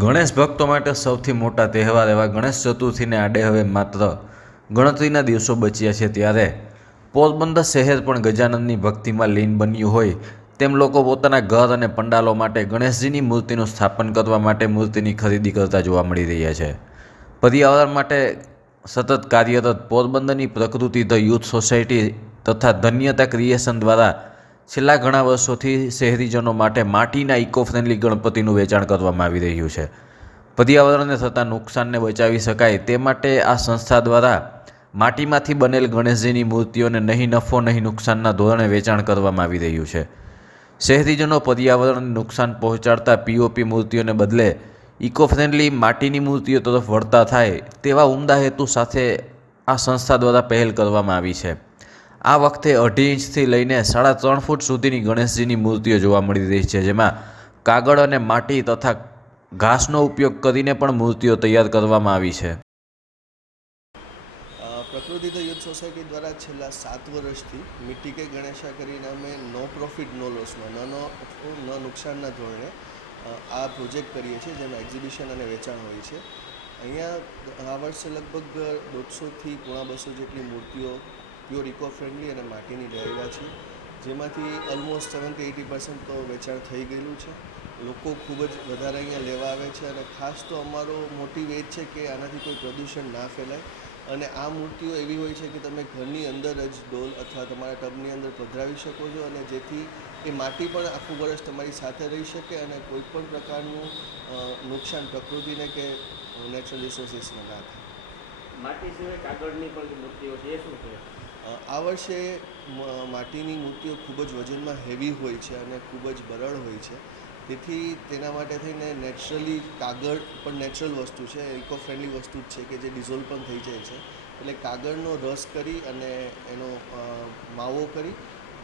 ગણેશ ભક્તો માટે સૌથી મોટા તહેવાર એવા ગણેશ ચતુર્થીને આડે હવે માત્ર ગણતરીના દિવસો બચ્યા છે, ત્યારે પોરબંદર શહેર પણ ગજાનંદની ભક્તિમાં લીન બન્યું હોય તેમ લોકો પોતાના ઘર અને પંડાલો માટે ગણેશજીની મૂર્તિનું સ્થાપન કરવા માટે મૂર્તિની ખરીદી કરતા જોવા મળી રહ્યા છે. પર્યાવરણ માટે સતત કાર્યરત પોરબંદરની પ્રકૃતિ ધ યુથ સોસાયટી તથા ધન્યતા ક્રિએશન દ્વારા છેલ્લા ઘણા વર્ષોથી શહેરીજનો માટે માટીના ઇકો ફ્રેન્ડલી ગણપતિનું વેચાણ કરવામાં આવી રહ્યું છે. પર્યાવરણને થતા નુકસાનને બચાવી શકાય તે માટે આ સંસ્થા દ્વારા માટીમાંથી બનેલ ગણેશજીની મૂર્તિઓને નહીં નફો નહીં નુકસાનના ધોરણે વેચાણ કરવામાં આવી રહ્યું છે. શહેરીજનો પર્યાવરણને નુકસાન પહોંચાડતા પીઓપી મૂર્તિઓને બદલે ઇકો ફ્રેન્ડલી માટીની મૂર્તિઓ તરફ વળતા થાય તેવા ઉમદા હેતુ સાથે આ સંસ્થા દ્વારા પહેલ કરવામાં આવી છે. આ વખતે 2.5 ઇંચથી લઈને 3.5 ફૂટ સુધીની ગણેશજીની મૂર્તિઓ જોવા મળી રહી છે, જેમાં કાગળ અને માટી તથા ઘાસનો ઉપયોગ કરીને પણ મૂર્તિઓ તૈયાર કરવામાં આવી છે. પ્રકૃતિ ધ યુથ સોસાયટી દ્વારા છેલ્લા 7 વર્ષથી મિટ્ટી કે ગણેશા કરીને અમે નો પ્રોફિટ નો લોસમાં ન નુકસાનના ધોરણે આ પ્રોજેક્ટ કરીએ છીએ, જેમાં એક્ઝિબિશન અને વેચાણ હોય છે. અહીંયા આ વર્ષે લગભગ 150થી 200 જેટલી મૂર્તિઓ પ્યોર ઇકો ફ્રેન્ડલી અને માટીની લાવ્યા છે, જેમાંથી ઓલમોસ્ટ 70-80% તો વેચાણ થઈ ગયેલું છે. લોકો ખૂબ જ વધારે અહીંયા લેવા આવે છે અને ખાસ તો અમારો મોટિવ એ જ છે કે આનાથી કોઈ પ્રદૂષણ ના ફેલાય. અને આ મૂર્તિઓ એવી હોય છે કે તમે ઘરની અંદર જ ડોલ અથવા તમારા ટબની અંદર પધરાવી શકો છો, અને જેથી એ માટી પણ આખું વર્ષ તમારી સાથે રહી શકે અને કોઈ પણ પ્રકારનું નુકસાન પ્રકૃતિને કે નેચરલ રિસોર્સિસને ના થાય. માટી સિવાય કાગળની પણ મૂર્તિઓ છે, એ શું છે? આ વર્ષે માટીની મૂર્તિઓ ખૂબ જ વજનમાં હેવી હોય છે અને ખૂબ જ બરડ હોય છે, તેથી તેના માટે થઈને નેચરલી કાગળ પણ નેચરલ વસ્તુ છે, ઇકો ફ્રેન્ડલી વસ્તુ જ છે કે જે ડિઝોલ્વ પણ થઈ જાય છે. એટલે કાગળનો રસ કરી અને એનો માવો કરી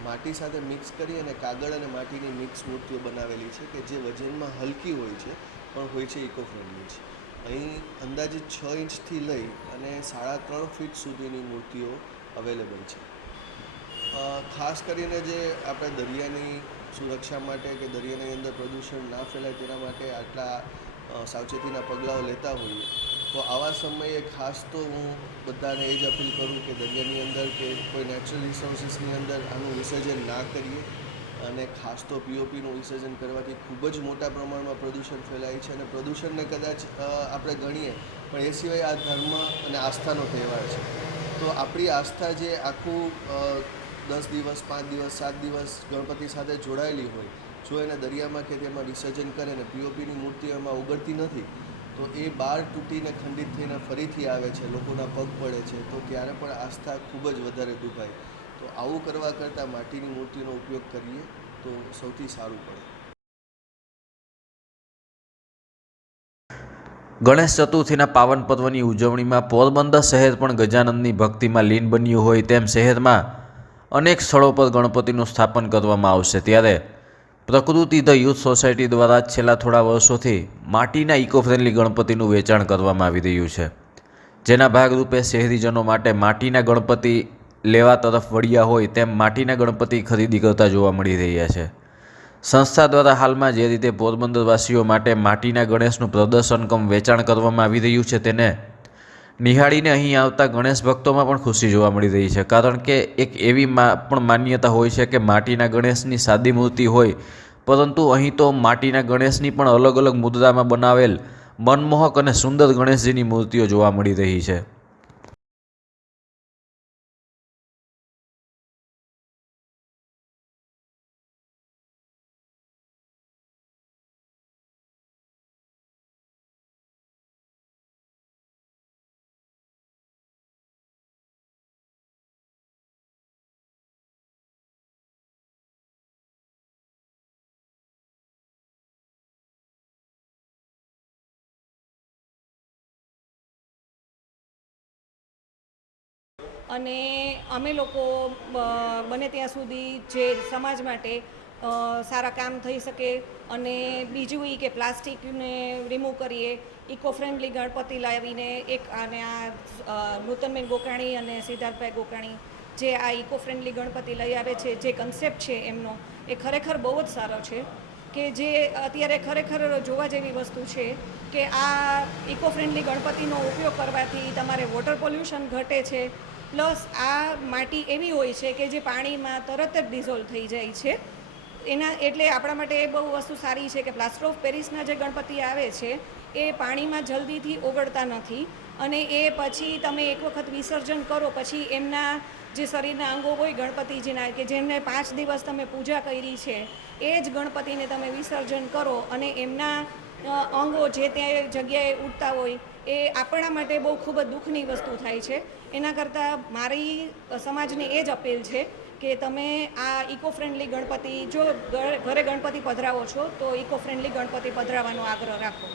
માટી સાથે મિક્સ કરી અને કાગળ અને માટીની મિક્સ મૂર્તિઓ બનાવેલી છે કે જે વજનમાં હલકી હોય છે પણ હોય છે ઇકો ફ્રેન્ડલી છે. અહીં અંદાજે 6 ઇંચથી લઈ અને 3.5 ફીટ સુધીની મૂર્તિઓ અવેલેબલ છે. ખાસ કરીને જે આપણે દરિયાની સુરક્ષા માટે કે દરિયાની અંદર પ્રદૂષણ ના ફેલાય તેના માટે આટલા સાવચેતીના પગલાઓ લેતા હોઈએ, તો આવા સમયે ખાસ તો હું બધાને એ જ અપીલ કરું કે દરિયાની અંદર કે કોઈ નેચરલ રિસોર્સિસની અંદર આનું વિસર્જન ના કરીએ. અને ખાસ તો પીઓપીનું વિસર્જન કરવાથી ખૂબ જ મોટા પ્રમાણમાં પ્રદૂષણ ફેલાય છે, અને પ્રદૂષણને કદાચ આપણે ગણીએ પણ એ સિવાય આ ધર્મ અને આસ્થાનો તહેવાર છે. તો આપણી આસ્થા જે આખું 10 દિવસ 5 દિવસ 7 દિવસ ગણપતિ સાથે જોડાયેલી હોય, જો એને દરિયામાં કે તેમાં વિસર્જન કરે ને પીઓપીની મૂર્તિ એમાં ઉગડતી નથી, તો એ બહાર તૂટીને ખંડિત થઈને ફરીથી આવે છે, લોકોના પગ પડે છે, તો ત્યારે પણ આસ્થા ખૂબ જ વધારે દુભાય. તો આવું કરવા કરતાં માટીની મૂર્તિનો ઉપયોગ કરીએ તો સૌથી સારું પડે. ગણેશ ચતુર્થીના પાવન પર્વની ઉજવણીમાં પોરબંદર શહેર પણ ગજાનંદની ભક્તિમાં લીન બન્યું હોય તેમ શહેરમાં અનેક સ્થળો પર ગણપતિનું સ્થાપન કરવામાં આવશે, ત્યારે પ્રકૃતિ ધ યુથ સોસાયટી દ્વારા છેલ્લા થોડા વર્ષોથી માટીના ઇકો ફ્રેન્ડલી ગણપતિનું વેચાણ કરવામાં આવી રહ્યું છે, જેના ભાગરૂપે શહેરીજનો માટે માટીના ગણપતિ લેવા તરફ વળ્યા હોય તેમ માટીના ગણપતિ ખરીદી કરતા જોવા મળી રહ્યા છે. સંસ્થા દ્વારા હાલમાં જે રીતે પોરબંદરવાસીઓ માટે માટીના ગણેશનું પ્રદર્શન વેચાણ કરવામાં આવી રહ્યું છે, તેને નિહાળીને અહીં આવતા ગણેશ ભક્તોમાં પણ ખુશી જોવા મળી રહી છે, કારણ કે એક એવી પણ માન્યતા હોય છે કે માટીના ગણેશની સાદી મૂર્તિ હોય, પરંતુ અહીં તો માટીના ગણેશની પણ અલગ અલગ મુદ્રામાં બનાવેલ મનમોહક અને સુંદર ગણેશજીની મૂર્તિઓ જોવા મળી રહી છે. અને અમે લોકો બને ત્યાં સુધી જે સમાજ માટે સારા કામ થઈ શકે, અને બીજું એ કે પ્લાસ્ટિકને રિમૂવ કરીએ, ઇકો ફ્રેન્ડલી ગણપતિ લાવીને અને આ નૂતનબેન ગોકાણી અને સિદ્ધાર્થભાઈ ગોકાણી જે આ ઇકો ફ્રેન્ડલી ગણપતિ લઈ આવે છે, જે કન્સેપ્ટ છે એમનો એ ખરેખર બહુ જ સારો છે. કે જે અત્યારે ખરેખર જોવા જેવી વસ્તુ છે કે આ ઇકો ફ્રેન્ડલી ગણપતિનો ઉપયોગ કરવાથી તમારે વોટર પોલ્યુશન ઘટે છે, પ્લસ આ માટી એવી હોય છે કે જે પાણીમાં તરત જ ડિઝોલ્વ થઈ જાય છે. એના એટલે આપણા માટે એ બહુ વસ્તુ સારી છે કે પ્લાસ્ટર ઓફ પેરિસના જે ગણપતિ આવે છે એ પાણીમાં જલ્દીથી ઓગળતા નથી, અને એ પછી તમે એક વખત વિસર્જન કરો પછી એમના જે શરીરના અંગો હોય ગણપતિજીના, કે જેમને 5 દિવસ તમે પૂજા કરી છે, એ જ ગણપતિને તમે વિસર્જન કરો અને એમના અંગો જે તે જગ્યાએ ઉડતા હોય એ આપણા માટે બહુ ખૂબ જ દુઃખની વસ્તુ થાય છે. એના કરતાં મારી સમાજને એ જ અપીલ છે કે તમે આ ઇકો ફ્રેન્ડલી ગણપતિ, જો ઘરે ગણપતિ પધરાવો છો તો ઇકો ફ્રેન્ડલી ગણપતિ પધરાવવાનો આગ્રહ રાખો.